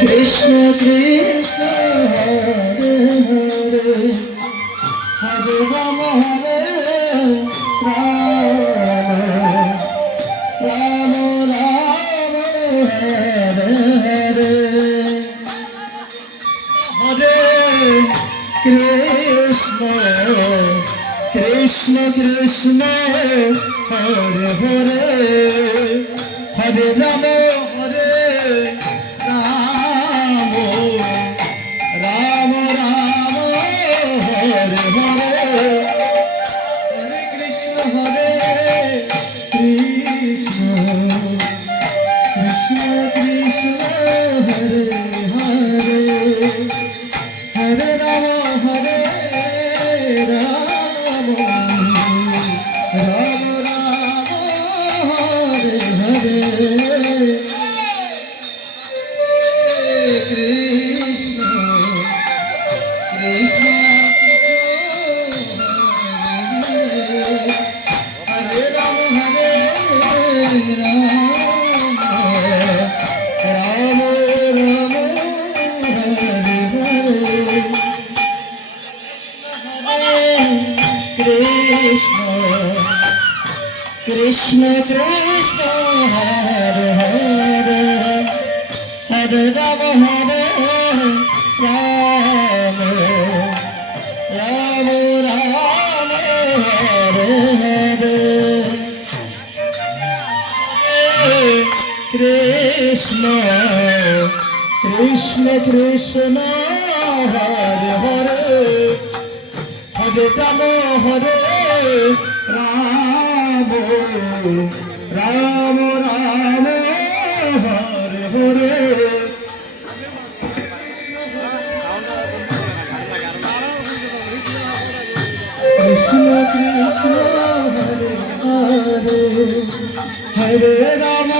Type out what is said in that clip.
Krishna Krishna Hare Hare Hare Ram Hare Ram Ram Ram Hare Hare Hare Krishna Krishna Krishna Hare Hare Hare Ram Hare Ram Ram Ram Hare Hare Hare Krishna Krishna Krishna Hare Hare Hare Ram Hare Ram Ram Ram Hare Hare Krishna Krishna Hare Ram Hare Ram Ram Ram Hare Hare Krishna Krishna Krishna Hare Hare Hare Ram Hare Ram Ram Ram Hare Hare Krishna Krishna Krishna Hare Hare Hare Ram Hare Ram Ram Ram Hare Hare Krishna Krishna Hare Hare Hare Ram